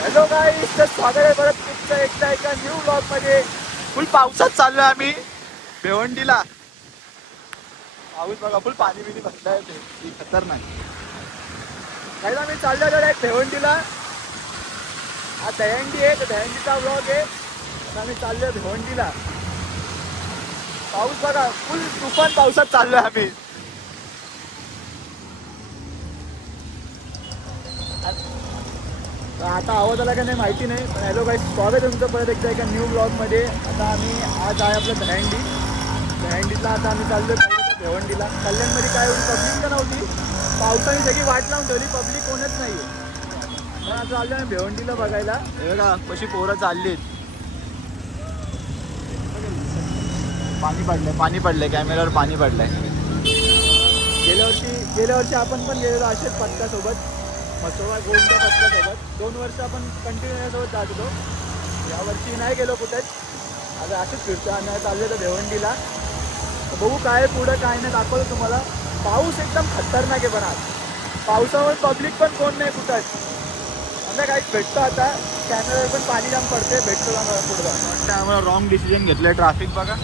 Hello गाईस, तर स्वागत आहे परत तुमचं एकदा एका न्यू ब्लॉग मध्ये. फुल पावसात चाललोय आम्ही भिवंडीला. पाऊस बघा, फुल पाणी बिनी भरलाय, खतरनाक. काही आम्ही चाललो डायरेक्ट भिवंडीला. हा दहंडी आहे, तर दहंडीचा ब्लॉग आहे. तर आम्ही चाललोय भिवंडीला. पाऊस बघा, फुल तुफान पावसात चाललोय आम्ही. आता आवाज आला का नाही माहिती नाही, पण हॅलो गाईस, स्वागत आहे तुमचं परत एकदा एका न्यू ब्लॉगमध्ये. आता आम्ही आज आहे आपलं दहंडीतला. आता आम्ही चाललो भिवंडीला. कल्याणमध्ये काय एवढी पब्लिक तर नव्हती, पावसाने सगळी वाट लावून ठेवली, पब्लिक कोणच नाही आहे. पण आता चाललो आहे भिवंडीला बघायला. हे बघा कशी पोरं चाललीत. पाणी पडलंय कॅमेऱ्यावर, पाणी पडलंय. गेल्या वर्षी आपण पण गेलेलो असेच पथकासोबत, मसोबा गोविंदा पथकासोबत. 2 वर्ष आपण कंटिन्यू यासोबत जात होतो. यावर्षी नाही गेलो कुठेच. आता असेच फिरतो आणि चाललो तर भिवंडीला. बघू काय पुढं काय नाही, दाखवतो तुम्हाला. पाऊस एकदम खतरनाक आहे, पण आज पावसामुळे पब्लिक पण कोण नाही कुठंच. आम्ही काहीच भेटतो आता. कॅमेऱ्यावर पण पाणी जाम पडते, भेटतो आम्हाला पुढं. वाटतं आम्हाला रॉंग डिसिजन घेतलंय. ट्रॅफिक बघा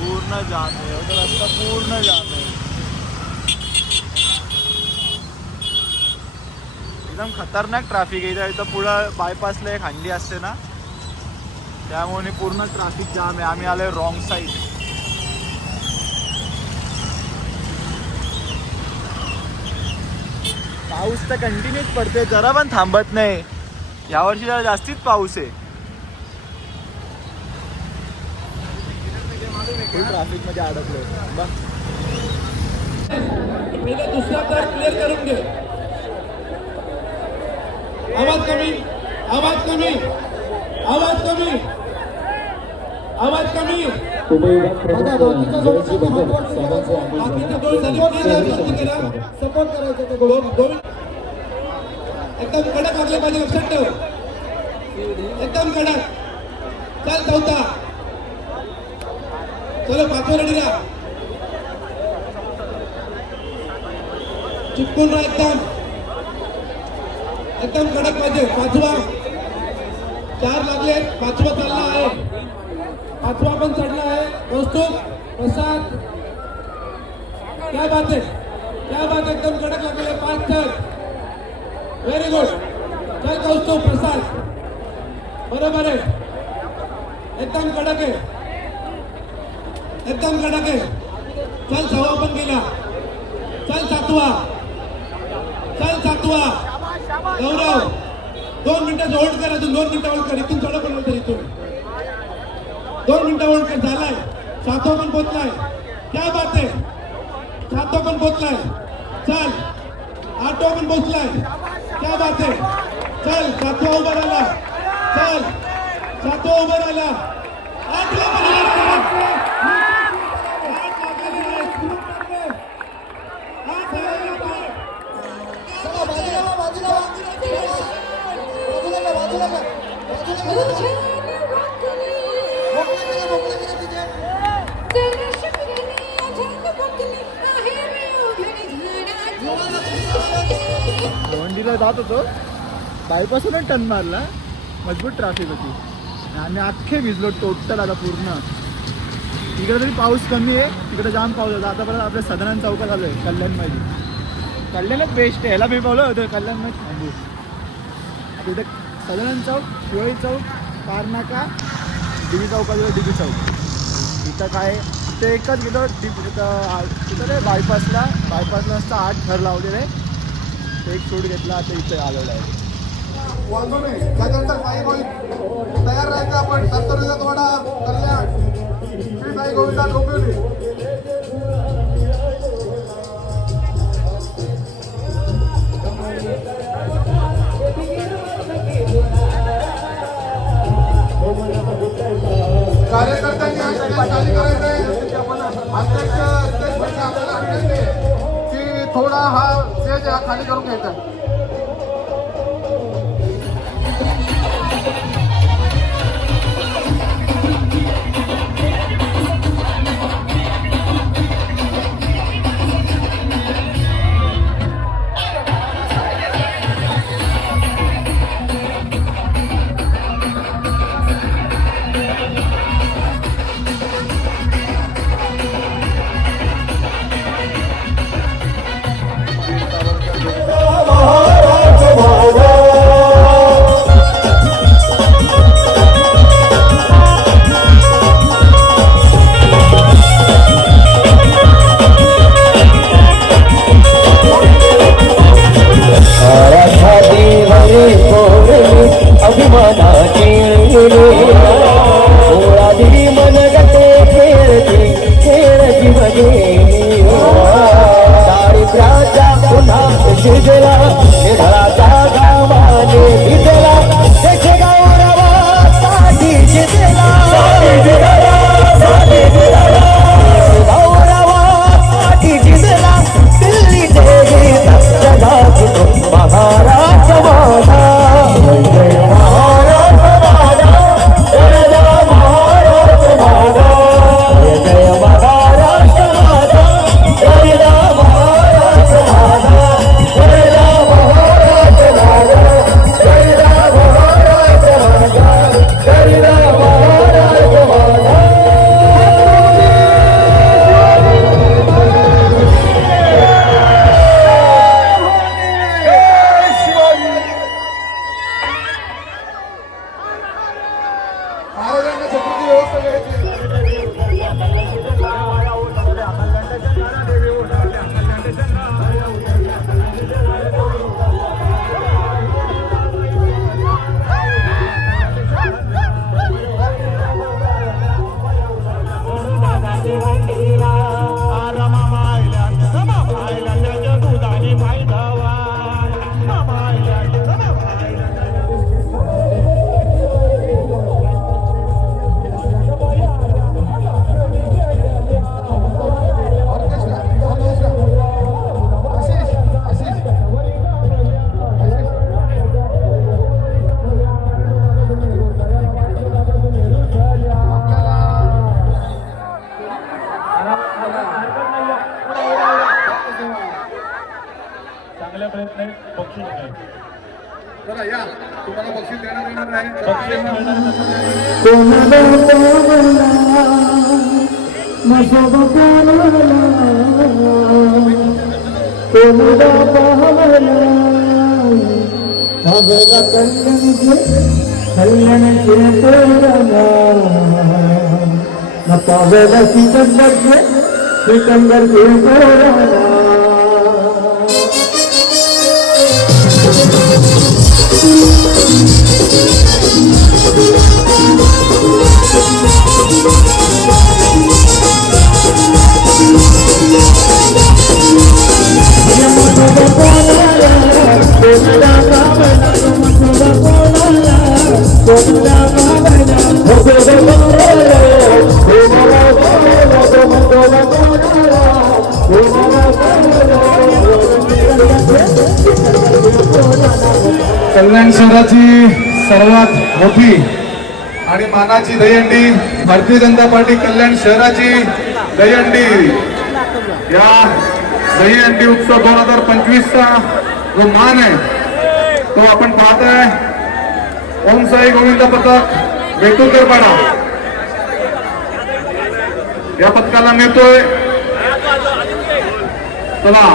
पूर्ण जाम आहे, एवढा रस्ता पूर्ण जाम आहे. एकदम खतरनाक ट्रॅफिक आहे इथं. पुढं बायपासला एक हंडी असते ना, त्यामुळे पूर्ण ट्रॅफिक जाम आहे. आम्ही आलोय रॉंग साईड. पाऊस तर कंटिन्यूच पडते, जरा पण थांबत नाही. यावर्षी जरा जास्तीच पाऊस आहे. फुल ट्रॅफिक मध्ये अडकलोय. दुसरा तर क्लिअर करून घे. आवाज कमी, आवाज कमी, आवाज कमी, आवाज कमी. सपोर्ट करायचं ते गोविंद. एकदम कडक वागले पाहिजे, लक्षात ठेव. एकदम कडक. चल चौथा, चलो पाचवा रेडी राहा. चिपकून राहा एकदम, एकदम कडक पाहिजे. पाचवा, 4 लागले, पाचवा चालला आहे. पाचवा पण चढला आहे. कौस्तुभ, प्रसाद, क्या बात है, क्या बात. एकदम कडक लागले. 5 चढ, व्हेरी गुड. चल कौस्तुभ, प्रसाद, बरोबर आहे. एकदम कडक आहे, एकदम कडक आहे. चल 6वा पण गेला. चल 7वा, चल 7वा. गौरव 2 मिनिटाचं होल्ड कर. अजून 2 मिनिटं होल्ड कर. इथून थोडं पण तर इथून 2 मिनिटं होल्ड कर. झालाय. 7वा पण पोचलाय. क्या बात आहे. 7वा पण पोचलाय. चल 8वा पण पोचलाय. क्या बात आहे. चल 7वा उभा राहिला. चल 7वा उभा राहिला. 8वा पण भिवंडीला जात होतो, बायपासूनच टर्न मारला. मजबूत ट्रॅफिक होती आणि अख्खे भिजलो टोटल. आता पूर्ण इकडे तरी पाऊस कमी आहे, तिकडे जाम पाऊस होता. आता परत आपल्या सदनान चौकात आलोय कल्याणमध्ये. कल्याणच बेस्ट आहे, ह्याला मी पावलं होतं कल्याणमध्ये थांबू. आता इथे सदनान चौक, शिवाई चौक, कारनाका, डिबी चौकात डिबी चौक. इथं काय ते एकच गेलो तिथं रे बायपासला असतं 8 घर लावलेले. एक सूट घेतला, आता इथे आलेला आहे. त्याच्यानंतर काही होईल तयार राहायचं आपण. संतोषीचा थोडा कल्याण श्री साई गोविंदा डोंबिवली. कार्यकर्त्यांनी खाली करायचंय. अध्यक्ष आपल्याला विनंती की थोडा हा स्टेज खाली करून घ्यायचा. बक्षीस आहे. चला या, तुम्हाला बक्षीस देण्यात येणार आहे. बक्षीस मिळणार सिकंदर के कल्याण शहराची सर्वात मोठी आणि मानाची दहीहंडी भारतीय जनता पार्टी कल्याण शहराची दहीहंडी. या दहीहंडी उत्सव 2025चा जो मान आहे तो आपण पाहताय. ओम साई गोविंद पथक वेटुकर पाडा या पथकाला नेतोय. चला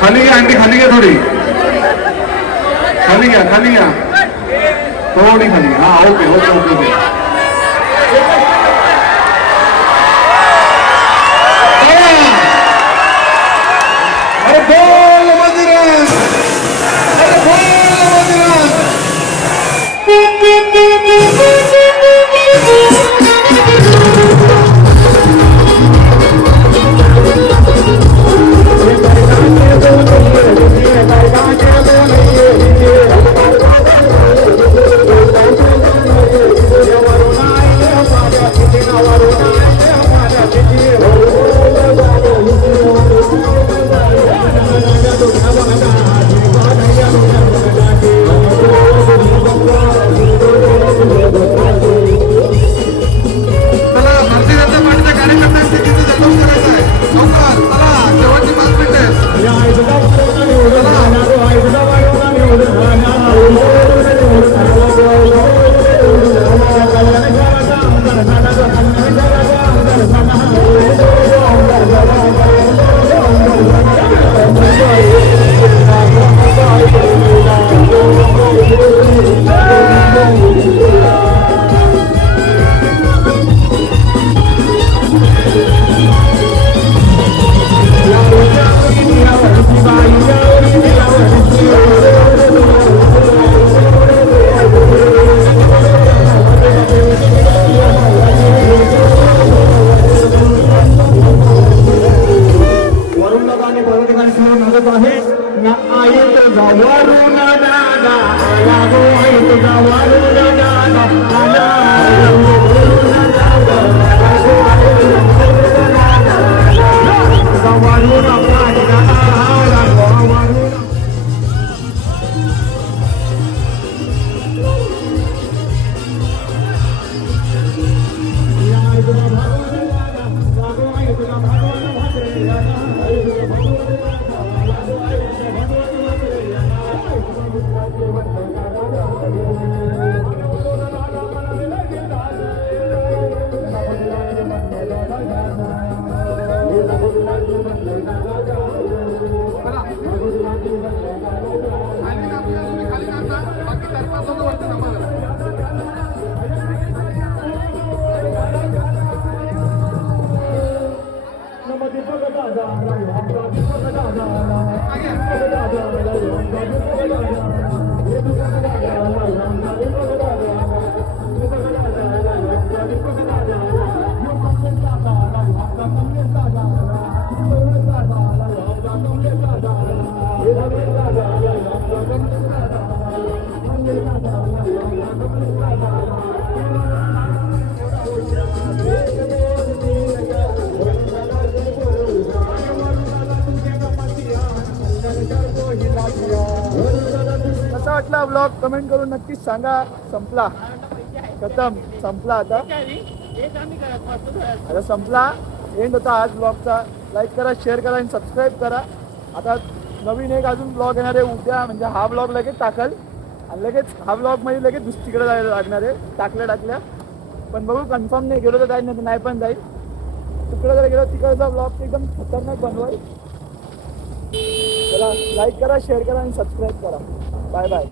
खाली घ्या, अंडी खाली घ्या, थोडी खाली घ्या, खाली घ्या, थोडी खाली घ्या. हा ओके ओके ओके ओके. अरे बोल मंदिरात, अरे बोल मंदिरात. कसा वाटला ब्लॉग कमेंट करून नक्कीच सांगा. संपला खतम संपला आता संपला एंड होता आज ब्लॉगचा. लाईक करा, शेअर करा आणि सबस्क्राईब करा. आता नवीन एक अजून ब्लॉग येणार आहे उद्या, म्हणजे हा ब्लॉग लगेच टाकल आणि लगेच हा ब्लॉगमध्ये लगेच दुसरीकडे जायला लागणार आहे टाकल्या. पण बघू, कन्फर्म नाही, गेलो तर जाईल, नाही तर नाही पण जाईल. तिकडे जर गेलो तिकडचा ब्लॉग एकदम खतरनाक बनवाय. चला लाईक करा, शेअर करा आणि सबस्क्राईब करा. Bye bye.